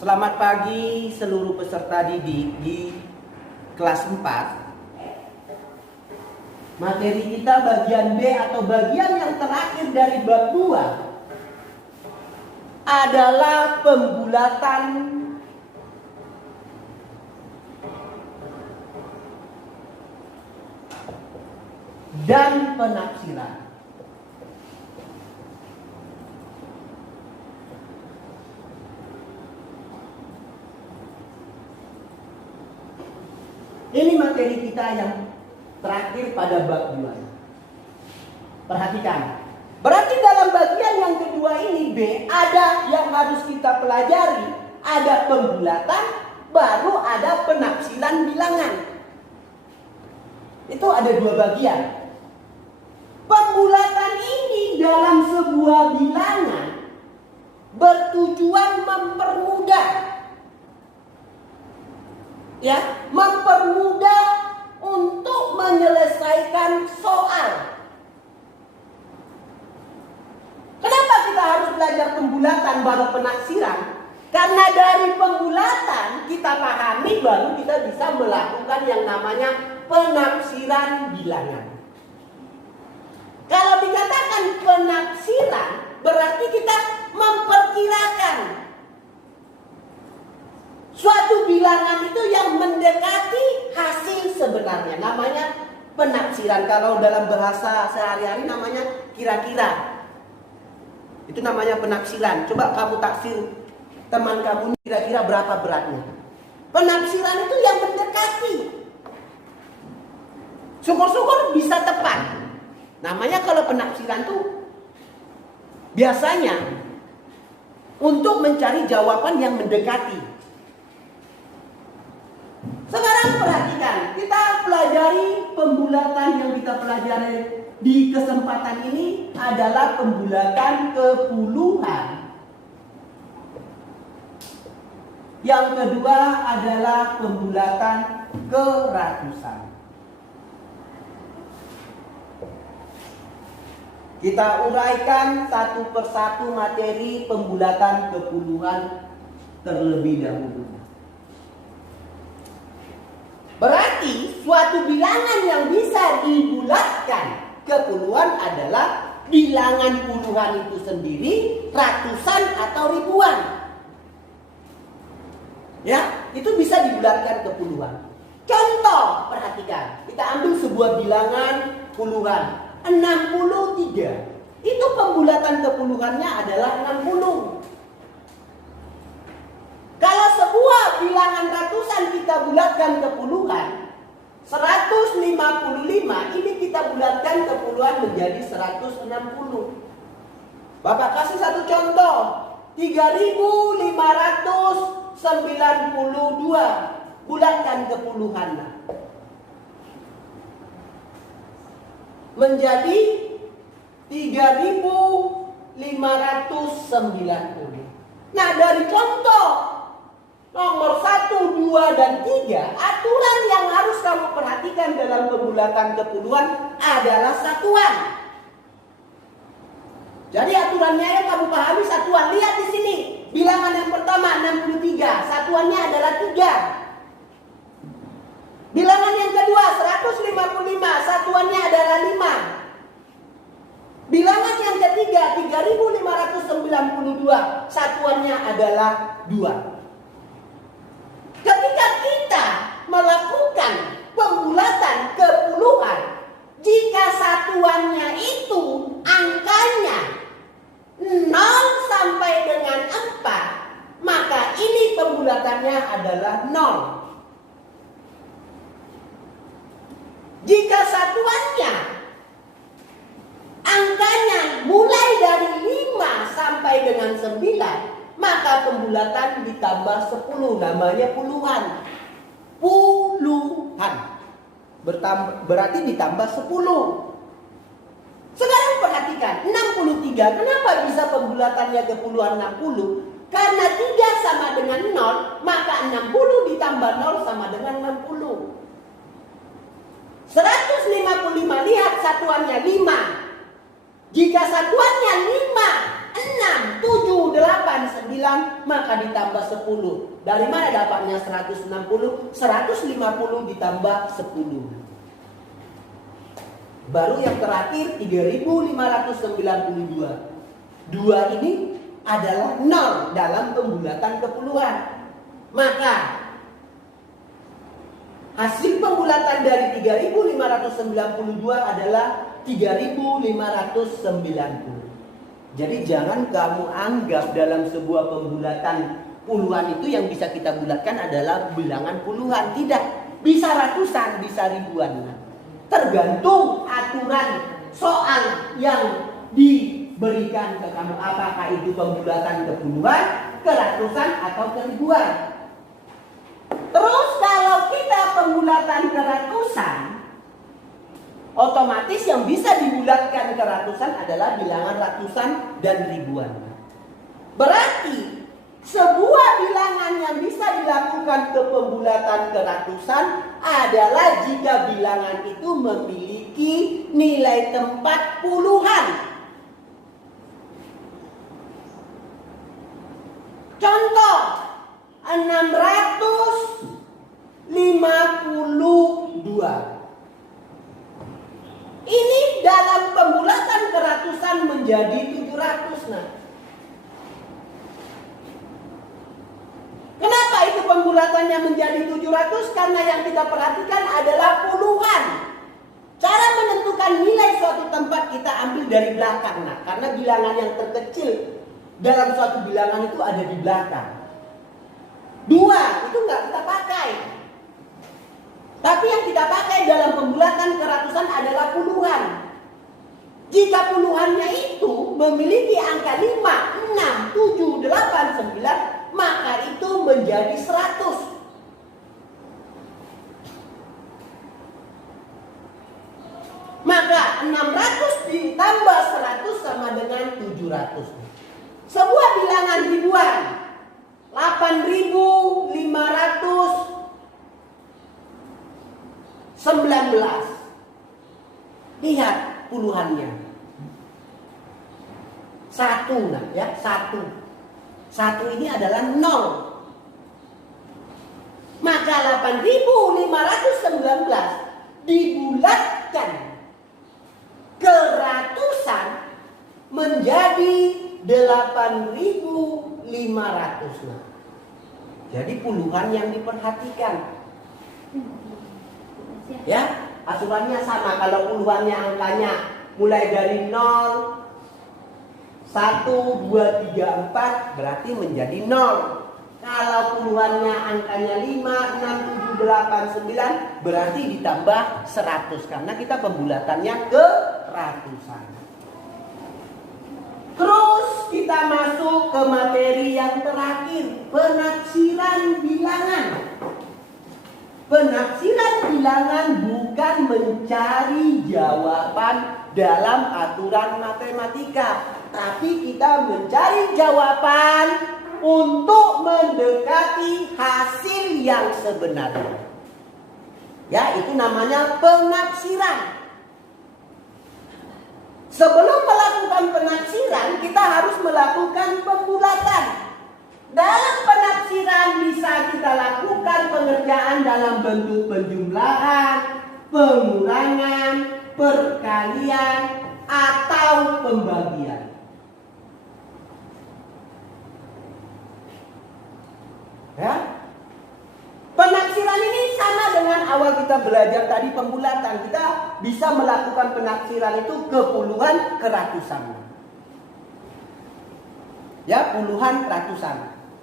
Selamat pagi seluruh peserta didik di kelas 4. Materi kita bagian B atau bagian yang terakhir dari bab 2 adalah pembulatan dan penafsiran. Ini materi kita yang terakhir pada bab 2. Perhatikan. Berarti dalam bagian yang kedua ini B ada yang harus kita pelajari. Ada pembulatan, baru ada penafsiran bilangan. Itu ada 2 bagian. Pembulatan ini dalam sebuah bilangan bertujuan mempermudah. Ya, mempermudah untuk menyelesaikan soal. Kenapa kita harus belajar pembulatan baru penafsiran? Karena dari pembulatan kita pahami baru kita bisa melakukan yang namanya penafsiran bilangan. Kalau dikatakan penafsiran berarti kita memperkirakan suatu bilangan itu yang mendekati hasil sebenarnya. Namanya penafsiran. Kalau dalam bahasa sehari-hari namanya kira-kira. Itu namanya penafsiran. Coba kamu taksir teman kamu kira-kira berapa beratnya. Penafsiran itu yang mendekati. Syukur-syukur bisa tepat. Namanya kalau penafsiran itu biasanya untuk mencari jawaban yang mendekati. Sekarang perhatikan, kita pelajari pembulatan yang kita pelajari di kesempatan ini adalah pembulatan kepuluhan. Yang kedua adalah pembulatan keratusan. Kita uraikan satu persatu materi pembulatan kepuluhan terlebih dahulu. Berarti suatu bilangan yang bisa dibulatkan kepuluhan adalah bilangan puluhan itu sendiri, ratusan atau ribuan. Ya, itu bisa dibulatkan ke puluhan. Contoh, perhatikan. Kita ambil sebuah bilangan puluhan, 63. Itu pembulatan kepuluhannya adalah 60. Kalau sebuah bilangan ratusan kita bulatkan ke puluhan, 155 ini kita bulatkan ke puluhan menjadi 160. Bapak kasih satu contoh, 3592 bulatkan ke puluhan menjadi 3590. Nah, dari contoh nomor 1, 2, dan 3, aturan yang harus kamu perhatikan dalam pembulatan kepuluhan adalah satuan. Jadi aturannya yang kamu pahami satuan. Lihat di sini, bilangan yang pertama 63, satuannya adalah 3. Bilangan yang kedua 155, satuannya adalah 5. Bilangan yang ketiga 3592, satuannya adalah 2. Ketika kita melakukan pembulatan kepuluhan, jika satuannya itu angkanya 0 sampai dengan 4, maka ini pembulatannya adalah 0. Jika satuannya angkanya mulai dari 5 sampai dengan 9, maka pembulatan ditambah 10, namanya puluhan. Puluhan. Berarti ditambah 10. Sekarang perhatikan, 63. Kenapa bisa pembulatannya ke puluhan 60? Karena 3 sama dengan 0, maka 60 ditambah 0 sama dengan 60. satuannya 5. Jika satuannya 5, 6, 7, 8, 9, maka ditambah 10. Dari mana dapatnya 160? 150 ditambah 10. Baru yang terakhir 3592. 2 ini adalah 0 dalam pembulatan kepuluhan. Maka hasil pembulatan dari 3592 adalah 3590. Jadi jangan kamu anggap dalam sebuah pembulatan puluhan itu yang bisa kita bulatkan adalah bilangan puluhan. Tidak, bisa ratusan, bisa ribuan. Tergantung aturan soal yang diberikan ke kamu. Apakah itu pembulatan ke puluhan, ke ratusan, atau ke ribuan. Terus kalau kita pembulatan ke ratusan, otomatis yang bisa dibulatkan ke ratusan adalah bilangan ratusan dan ribuan. Berarti sebuah bilangan yang bisa dilakukan ke pembulatan ke ratusan adalah jika bilangan itu memiliki nilai tempat puluhan. Contoh 652. Ini dalam pembulatan ke ratusan menjadi 700. Nah, kenapa itu pembulatannya menjadi 700? Karena yang kita perhatikan adalah puluhan. Cara menentukan nilai suatu tempat kita ambil dari belakang. Nah, karena bilangan yang terkecil dalam suatu bilangan itu ada di belakang. 2 itu nggak kita pakai. Tapi yang kita pakai dalam pembulatan ke ratusan adalah puluhan. Jika puluhannya itu memiliki angka 5, 6, 7, 8, 9, maka itu menjadi 100. Maka 600 ditambah 100 sama dengan 700. Sebuah bilangan ribuan. 8.519. Lihat puluhannya. 1, nah ya, 1. 1 ini adalah 0. Maka 8.519 dibulatkan ke ratusan menjadi 8.500. Nah, jadi puluhan yang diperhatikan. Ya, asurannya sama. Kalau puluhannya angkanya mulai dari 0, 1, 2, 3, 4 berarti menjadi 0. Kalau puluhannya angkanya 5, 6, 7, 8, 9 berarti ditambah 100 karena kita pembulatannya ke ratusan. Terus kita masuk ke materi yang terakhir, penaksiran bilangan. Penaksiran bilangan bukan mencari jawaban dalam aturan matematika, tapi kita mencari jawaban untuk mendekati hasil yang sebenarnya. Ya, itu namanya penaksiran. Sebelum melakukan penaksiran, kita harus melakukan pembulatan. Dalam penaksiran bisa kita lakukan pengerjaan dalam bentuk penjumlahan, pengurangan, perkalian, atau pembagian. Ya? Penaksiran ini sama dengan awal kita belajar tadi pembulatan. Kita bisa melakukan penaksiran itu ke puluhan, ke ratusan. Ya, puluhan, ratusan.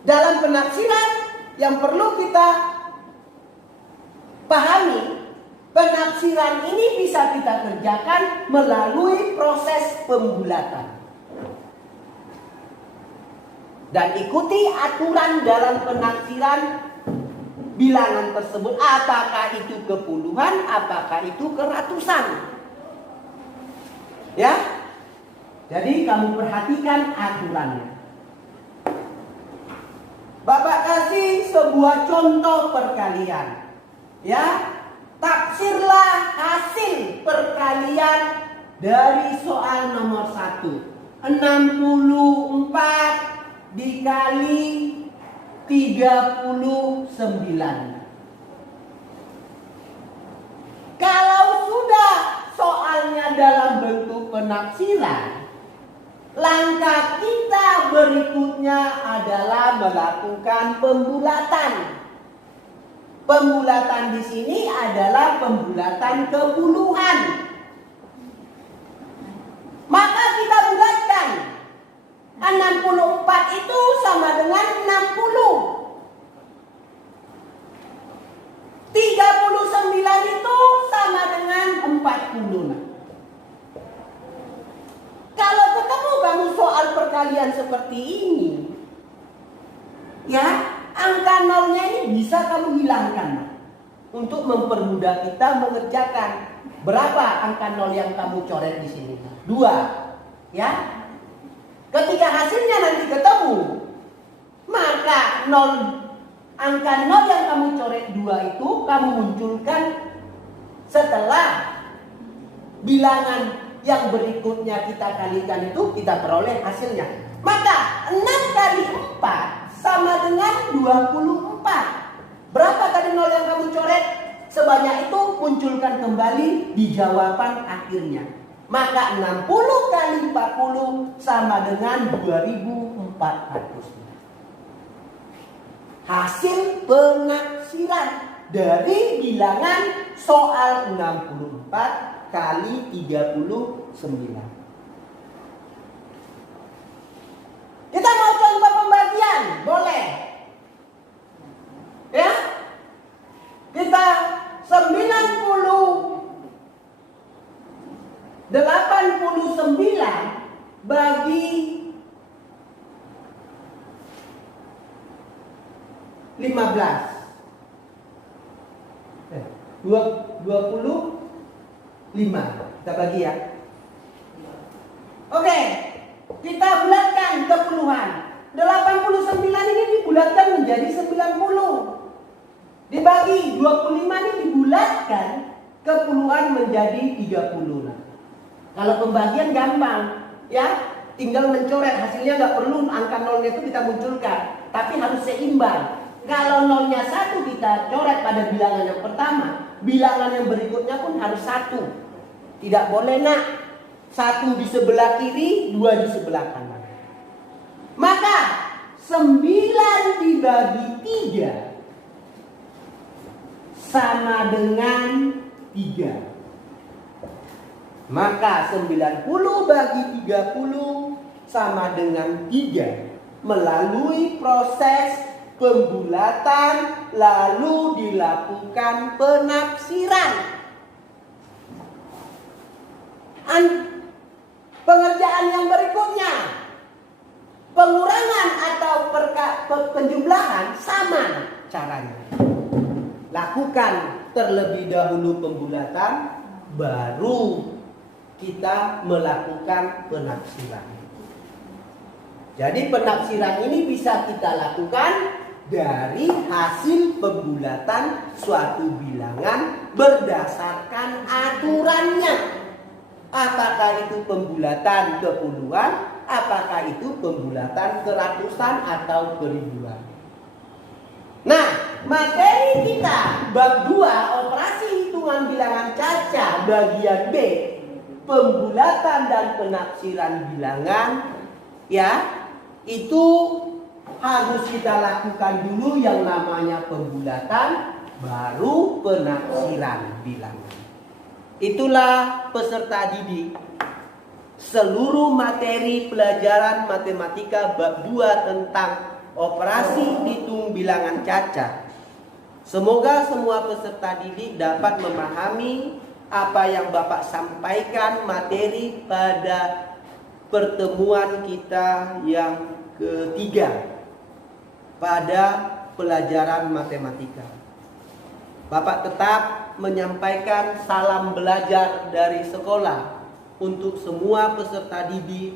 Dalam penaksiran yang perlu kita pahami, penaksiran ini bisa kita kerjakan melalui proses pembulatan. Dan ikuti aturan dalam penaksiran bilangan tersebut, apakah itu ke puluhan, apakah itu ke ratusan. Ya, jadi kamu perhatikan aturannya. Bapak kasih sebuah contoh perkalian. Ya, taksirlah hasil perkalian dari soal nomor 1. 64 dikali 39. Kalau sudah soalnya dalam bentuk penafsiran, langkah kita berikutnya adalah melakukan pembulatan. Pembulatan di sini adalah pembulatan kepuluhan. Maka kita bulatkan. 64 itu sama dengan 60. 39 itu sama dengan 40. Kalau ketemu kamu soal perkalian seperti ini, ya, angka nolnya ini bisa kamu hilangkan untuk mempermudah kita mengerjakan. Berapa angka nol yang kamu coret di sini? 2, ya. Ketika hasilnya nanti ketemu, maka angka nol yang kamu coret 2 itu kamu munculkan setelah bilangan yang berikutnya kita kalikan itu, kita peroleh hasilnya. Maka 6 kali 4 sama dengan 24. Berapa tadi nol yang kamu coret? Sebanyak itu munculkan kembali di jawaban akhirnya. Maka 60 kali 40 sama dengan 2400. Hasil penaksiran dari bilangan soal 64 kali 39. Kita mau contoh pembagian, boleh. Ya? Kita 89 bagi 15. 25. Kita bagi ya. Oke. Kita bulatkan kepuluhan. 89 ini dibulatkan menjadi 90. Dibagi 25 ini dibulatkan kepuluhan menjadi 30. Kalau pembagian gampang, ya. Tinggal mencoret, hasilnya nggak perlu angka nolnya itu kita munculkan, tapi harus seimbang. Kalau nolnya 1 kita coret pada bilangan yang pertama, bilangan yang berikutnya pun harus 1. Tidak boleh 1 di sebelah kiri, 2 di sebelah kanan. Maka 9 dibagi 3 sama dengan 3. Maka 90 bagi 30 sama dengan 3. Melalui proses pembulatan lalu dilakukan penafsiran. Pengerjaan yang berikutnya, pengurangan atau penjumlahan sama caranya. Lakukan terlebih dahulu pembulatan, baru kita melakukan penafsiran. Jadi penafsiran ini bisa kita lakukan dari hasil pembulatan suatu bilangan berdasarkan aturannya. Apakah itu pembulatan kepuluhan, apakah itu pembulatan keratusan atau keribuan. Nah, materi kita bab 2 operasi hitungan bilangan caca bagian B, pembulatan dan penafsiran bilangan, ya, itu harus kita lakukan dulu yang namanya pembulatan, baru penafsiran bilangan. Itulah peserta didik seluruh materi pelajaran matematika bab 2 tentang operasi hitung bilangan caca. Semoga semua peserta didik dapat memahami apa yang Bapak sampaikan materi pada pertemuan kita yang ketiga pada pelajaran matematika. Bapak tetap menyampaikan salam belajar dari sekolah untuk semua peserta didik.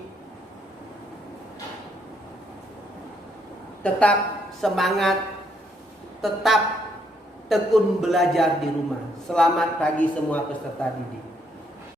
Tetap semangat, tetap tekun belajar di rumah. Selamat pagi semua peserta didik.